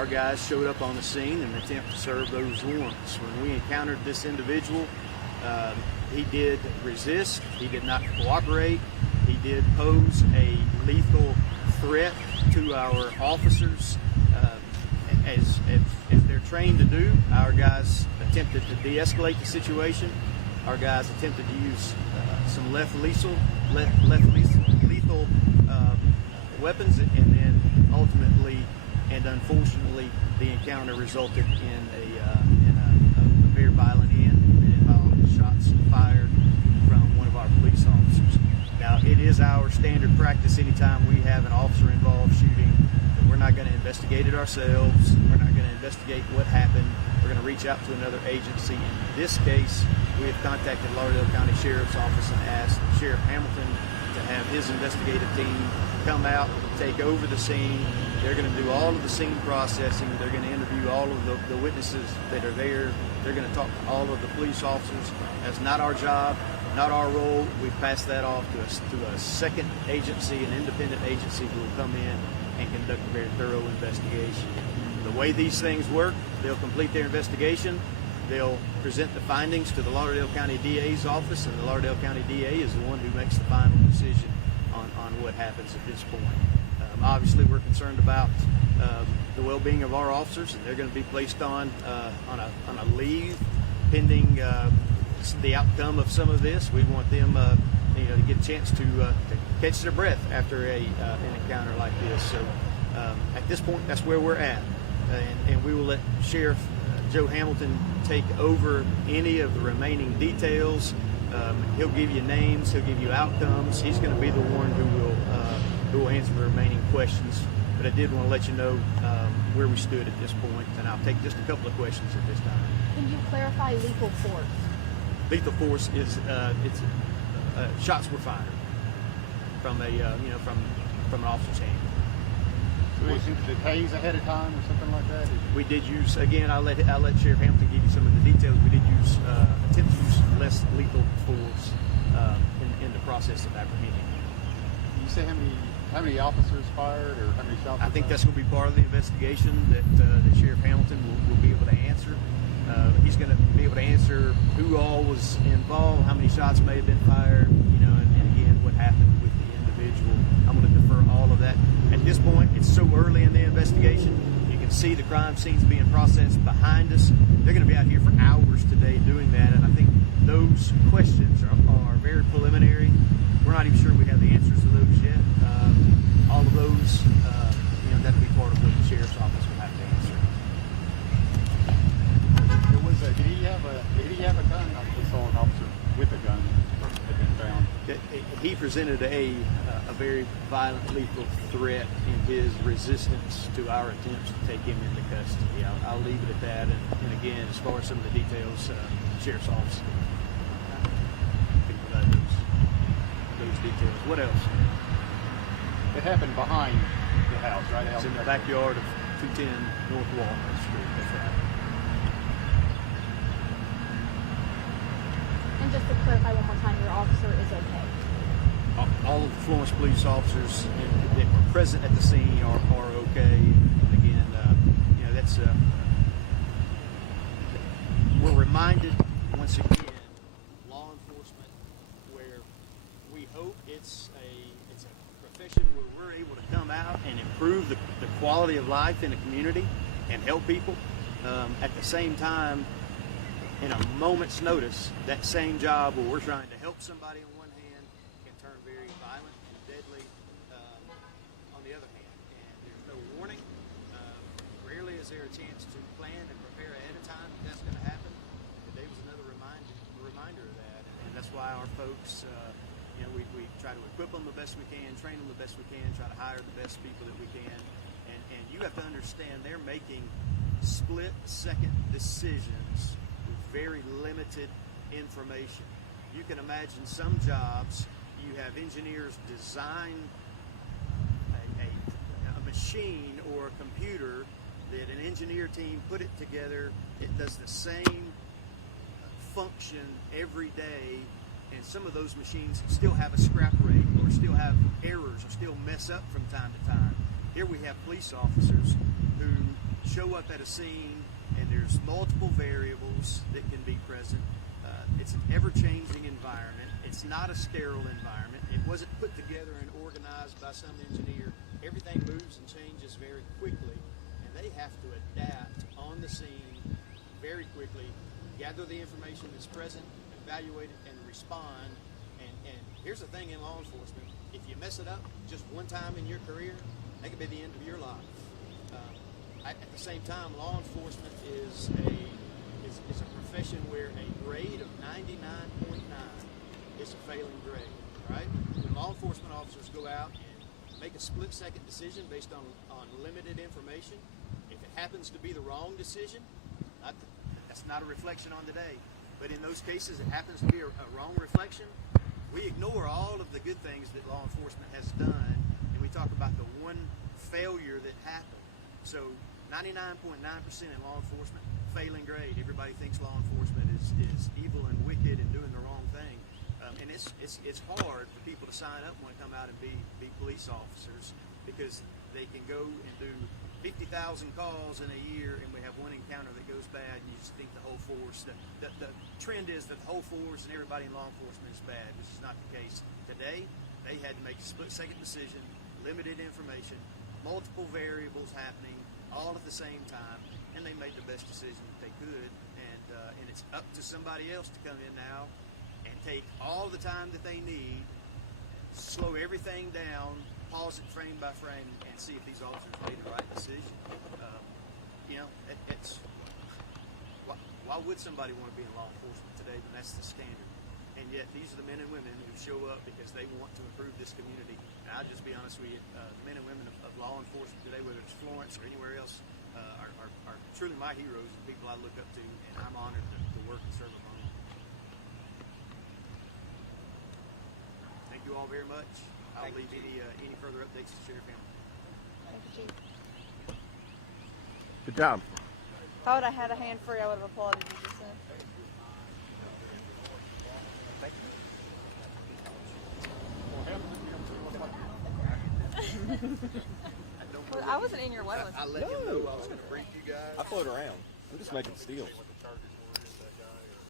our guys showed up on the scene in an attempt to serve those warrants. When we encountered this individual, he did resist, he did not cooperate, he did pose a lethal threat to our officers. As they're trained to do, our guys attempted to de-escalate the situation. Our guys attempted to use some less lethal weapons, and then ultimately and unfortunately the encounter resulted in a very violent end involving shots fired from one of our police officers. Now, it is our standard practice anytime we have an officer involved shooting that we're not going to investigate it ourselves. We're not going to investigate what happened. We're going to reach out to another agency. In this case, we have contacted Lauderdale County Sheriff's Office and asked Sheriff Hamilton to have his investigative team come out, take over the scene. They're going to do all of the scene processing. They're going to interview all of the witnesses that are there. They're going to talk to all of the police officers. That's not our job, not our role. We pass that off to a second agency, an independent agency, who will come in and conduct a very thorough investigation. The way these things work, they'll complete their investigation. They'll present the findings to the Lauderdale County DA's office, and the Lauderdale County DA is the one who makes the final decision on what happens at this point. Obviously, we're concerned about the well-being of our officers, and they're going to be placed on a leave pending the outcome of some of this. We want them, to get a chance to catch their breath after an encounter like this. So, at this point, that's where we're at, and we will let Sheriff Joe Hamilton take over any of the remaining details. He'll give you names, he'll give you outcomes. He's going to be the one who will answer the remaining questions. But I did want to let you know where we stood at this point, and I'll take just a couple of questions at this time. Can you clarify lethal force? Lethal force is shots were fired from from an officer's hand. So was it the tase ahead of time or something like that? We did use, again, I'll let Sheriff Hamilton give you some of the details. We did use attempt to use less lethal force in the process of apprehending. Can you say how many officers fired, or how many shots? I think that's going to be part of the investigation that Sheriff Hamilton will be able to answer. He's going to be able to answer who all was involved, how many shots may have been fired, and again, what happened with the individual. I'm going to defer all of that. At this point, it's so early in the investigation. You can see the crime scenes being processed behind us. They're going to be out here for hours today doing that, and I think those questions are very preliminary. We're not even sure we have the answers to those yet. All of those, that'll be part of what the Sheriff's Office will have to answer. Did he have a gun? I saw an officer with a gun had been found. He presented a very violent, lethal threat in his resistance to our attempts to take him into custody. I'll leave it at that. And again, as far as some of the details, Sheriff's Office can provide those details. What else? It happened behind the house, right? It's in the backyard of 210 North Walnut Street. That's right. And just to clarify one more time, your officer is okay? All of the Florence police officers that were present at the scene are okay. And again, that's we're reminded once again, law enforcement, where we hope it's a profession where we're able to come out and improve the quality of life in the community and help people. At the same time, in a moment's notice, that same job where we're trying to help somebody on one hand can turn very violent and deadly on the other hand. And there's no warning. Rarely is there a chance to plan and prepare ahead of time that that's going to happen. Today was another reminder of that. And that's why our folks, we try to equip them the best we can, train them the best we can, try to hire the best people that we can. And you have to understand they're making split-second decisions with very limited information. You can imagine some jobs, you have engineers design a machine or a computer that an engineer team put it together. It does the same function every day, and some of those machines still have a scrap rate or still have errors or still mess up from time to time. Here we have police officers who show up at a scene and there's multiple variables that can be present. It's an ever-changing environment. It's not a sterile environment. It wasn't put together and organized by some engineer. Everything moves and changes very quickly, and they have to adapt on the scene very quickly, gather the information that's present, evaluate it, and respond. And here's the thing in law enforcement: if you mess it up just one time in your career, that could be the end of your life. At the same time, law enforcement is a profession where a grade of 99.9 is a failing grade, right? When law enforcement officers go out and make a split-second decision based on limited information, if it happens to be the wrong decision, that's not a reflection on today. But in those cases, it happens to be a wrong reflection. We ignore all of the good things that law enforcement has done, and we talk about the one failure that happened. So 99.9% in law enforcement, failing grade. Everybody thinks law enforcement is evil and wicked and doing the wrong thing. And it's hard for people to sign up and want to come out and be police officers, because they can go and do 50,000 calls in a year, and we have one encounter that goes bad, and you just think the whole force. The trend is that the whole force and everybody in law enforcement is bad, which is not the case. Today, they had to make a split-second decision, limited information, multiple variables happening all at the same time, and they made the best decision that they could. And it's up to somebody else to come in now and take all the time that they need, slow everything down, pause it frame by frame, and see if these officers made the right decision. Why would somebody want to be in law enforcement today when that's the standard? And yet these are the men and women who show up because they want to improve this community. And I'll just be honest with you, the men and women of law enforcement today, whether it's Florence or anywhere else, are truly my heroes and people I look up to, and I'm honored to work and serve among them. Thank you all very much. I'll leave any further updates to share, family. Thank you, Chief. Good job. If I would have had a hand free, I would have applauded you just then. Well, I wasn't in your way. I let him know I was going to brief you guys. I float around. I'm just making steel.